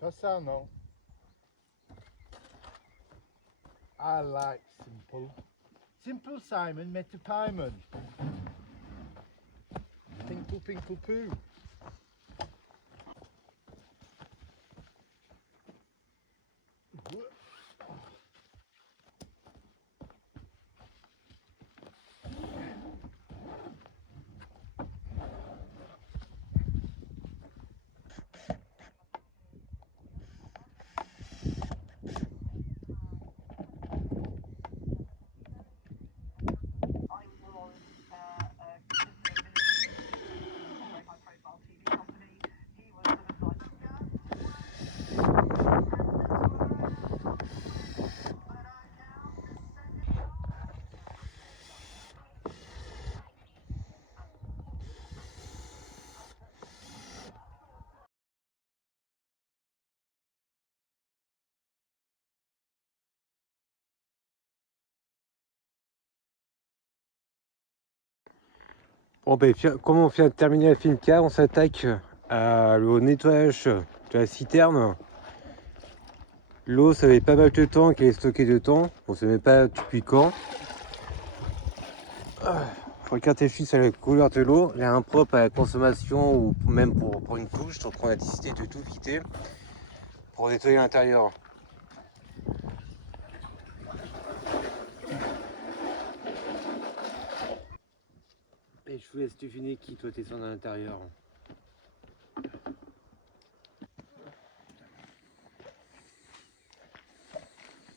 Pas ça, non. I like simple. Simple Simon met a pieman. Pinkle, pinkle, poo. Bon ben, comme on vient de terminer la Finca, on s'attaque au nettoyage de la citerne. L'eau, ça avait pas mal de temps qu'elle est stockée de temps. On sait même pas depuis quand. Faut regarder juste à la couleur de l'eau. Elle est impropre à la consommation ou même pour une couche. Donc on a décidé de tout quitter pour nettoyer l'intérieur. Et je vous laisse deviner qui doit descendre à l'intérieur.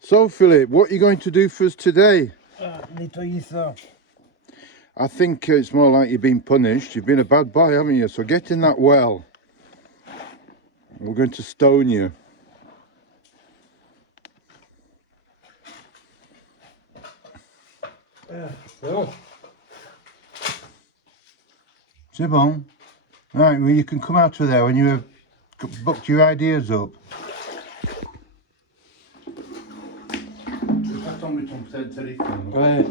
So, Philip, what are you going to do for us today? Nettoyer ça. I think it's more like you've been punished. You've been a bad boy, haven't you? So get in that well. We're going to stone you. C'est bon. C'est bon. Right, well, you can come out of there when you have booked your ideas up. Je vais pas tomber ton téléphone. Ouais.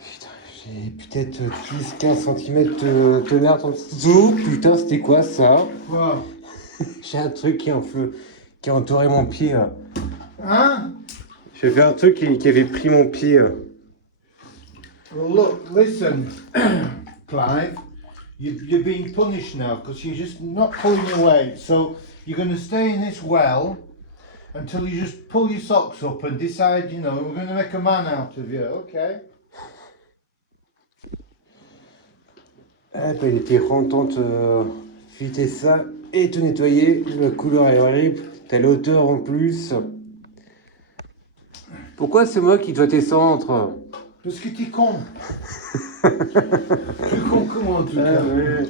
Putain, j'ai peut-être 10-15 cm de tonnerre en dessous. Putain, c'était quoi ça? Wow. J'ai un truc qui a entouré mon pied. Hein? J'ai fait un truc qui avait pris mon pied. Well, look, listen, Clive, you're being punished now because you're just not pulling your weight. So you're going to stay in this well until you just pull your socks up and decide, you know, we're going to make a man out of you, okay? Ah, bah, il était content de fitter ça et te nettoyer. La couleur est horrible. T'as la hauteur en plus. Pourquoi c'est moi qui dois descendre? Parce que t'es con. Tu es con comment en tout cas. Ouais.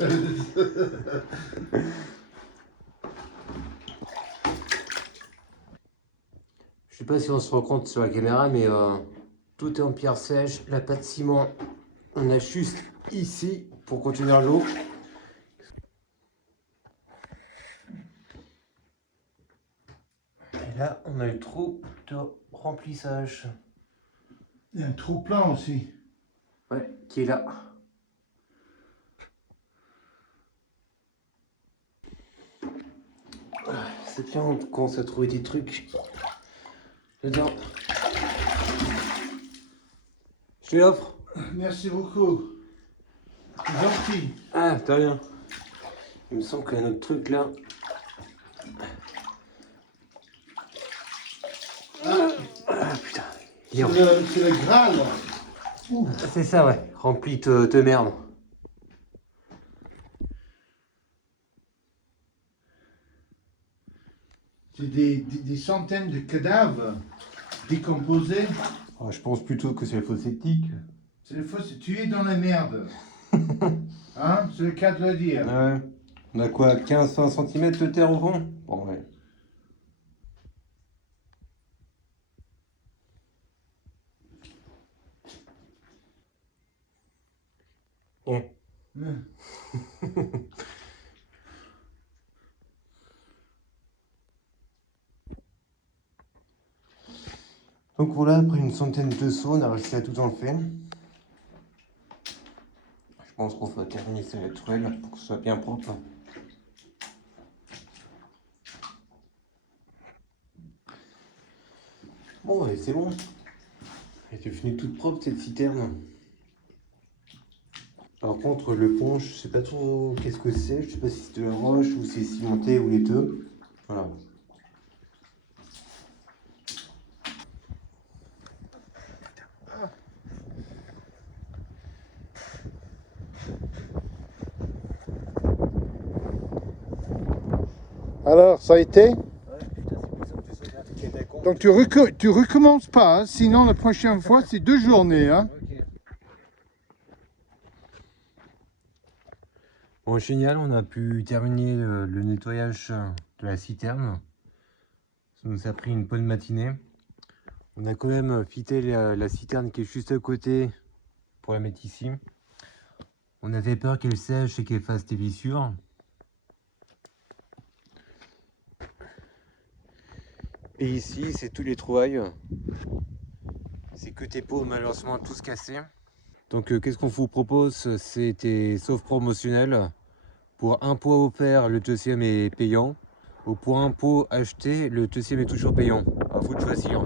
Je sais pas si on se rend compte sur la caméra, mais tout est en pierre sèche. La pâte ciment, on a juste ici pour contenir l'eau. Et là, on a le trou de remplissage. Il y a un trou plein aussi. Ouais, qui est là. C'est bien, on commence à trouver des trucs dedans. Je te l'offre. Merci beaucoup. C'est gentil. Ah, de rien. Il me semble qu'il y a un autre truc là. Ah putain. C'est le gras là. C'est ça, ouais. Rempli de merde. C'est des centaines de cadavres décomposés. Oh, je pense plutôt que c'est le fosse éthique. C'est le faux, tu es dans la merde. Hein? C'est le cas de le dire. Ouais. On a quoi, 15-20 cm de terre au fond? Bon, ouais. Ouais. Donc voilà, après une centaine de sauts, on a réussi à tout enlever. Je pense qu'on va terminer ça la toile pour que ce soit bien propre. Bon, ouais, c'est bon. Elle est devenue toute propre cette citerne. Par contre, le pont, je sais pas trop qu'est-ce que c'est. Je sais pas si c'est de la roche ou c'est cimenté ou les deux. Voilà. Alors, ça a été? Ouais, putain, c'est ça que tu d'accord. Donc tu recommences pas, hein, sinon la prochaine fois c'est 2 journées. Hein. Ok. Bon, génial, on a pu terminer le nettoyage de la citerne. Ça nous a pris une bonne matinée. On a quand même fité la citerne qui est juste à côté pour la mettre ici. On avait peur qu'elle sèche et qu'elle fasse des fissures. Et ici, c'est tous les trouvailles. C'est que tes pots, malheureusement, tous cassés. Donc, qu'est-ce qu'on vous propose? C'est des offres promotionnelles. Pour un pot offert, le deuxième est payant. Ou pour un pot acheté, le deuxième est toujours payant. À vous de choisir.